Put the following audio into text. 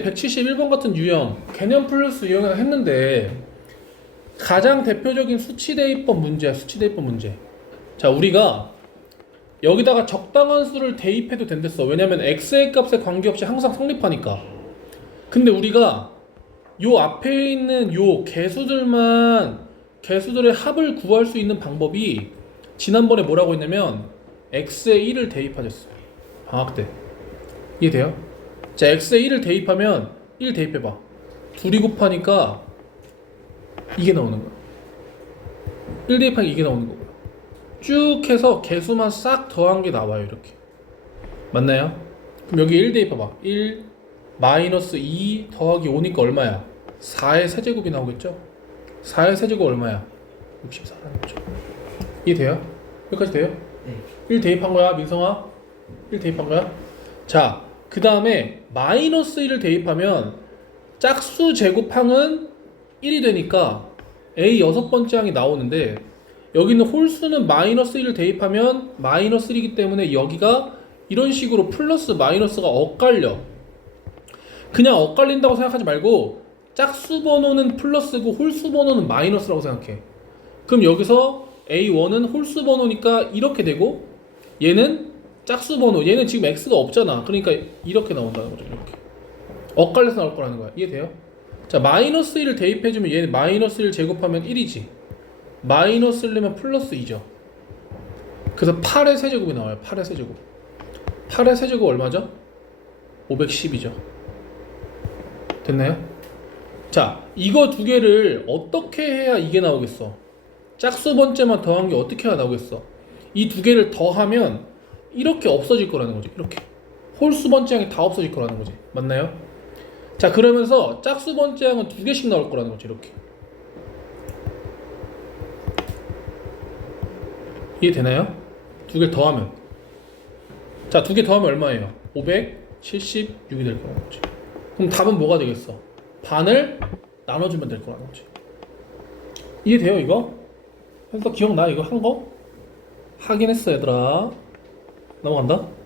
171번 같은 유형 개념 플러스 유형을 했는데 가장 대표적인 수치 대입법 문제야 수치 대입법 문제. 자 우리가 여기다가 적당한 수를 대입해도 된댔어. 왜냐면 x의 값에 관계없이 항상 성립하니까. 근데 우리가 요 앞에 있는 요 개수들만 개수들의 합을 구할 수 있는 방법이 지난번에 뭐라고 했냐면 x에 1을 대입하셨어. 방학 때. 이해돼요? 자 x에 1을 대입하면 1 대입해봐 둘이 곱하니까 이게 나오는 거야 1 대입하니까 이게 나오는 거고요 쭉 해서 개수만 싹 더한 게 나와요 이렇게 맞나요? 그럼 여기 1 대입해봐 1 마이너스 2 더하기 5니까 얼마야? 4의 세제곱이 나오겠죠? 4의 세제곱 얼마야? 64라는 거죠 이해돼요? 여기까지 돼요? 네. 1 대입한 거야 민성아? 1 대입한 거야? 자, 그 다음에 마이너스 1을 대입하면 짝수 제곱항은 1이 되니까 A 여섯 번째 항이 나오는데 여기는 홀수는 마이너스 1을 대입하면 마이너스 1이기 때문에 여기가 이런 식으로 플러스 마이너스가 엇갈려. 그냥 엇갈린다고 생각하지 말고 짝수 번호는 플러스고 홀수 번호는 마이너스라고 생각해. 그럼 여기서 A1은 홀수 번호니까 이렇게 되고 얘는 짝수 번호. 얘는 지금 x가 없잖아. 그러니까 이렇게 나온다는 거죠 이렇게. 엇갈려서 나올 거라는 거야. 이해돼요? 자 마이너스 1을 대입해주면 얘는 마이너스 1 제곱하면 1이지. 마이너스 1이면 플러스 2죠. 그래서 8의 세제곱이 나와요 8의 세제곱. 8의 세제곱 얼마죠? 510이죠. 됐나요? 자 이거 두 개를 어떻게 해야 이게 나오겠어? 짝수 번째만 더한 게 어떻게 해야 나오겠어? 이 두 개를 더하면 이렇게 없어질 거라는 거지. 이렇게 홀수 번째 항이 다 없어질 거라는 거지. 맞나요? 자 그러면서 짝수 번째 항은 두 개씩 나올 거라는 거지. 이렇게 이해되나요? 두 개를 더하면 자 두 개 더하면 얼마예요? 576이 될 거라는 거지. 그럼 답은 뭐가 되겠어? 반을 나눠주면 될 거라는 거지. 이해돼요 이거? 그래서 기억나 이거 한 거? 하긴 했어 얘들아 넘어간다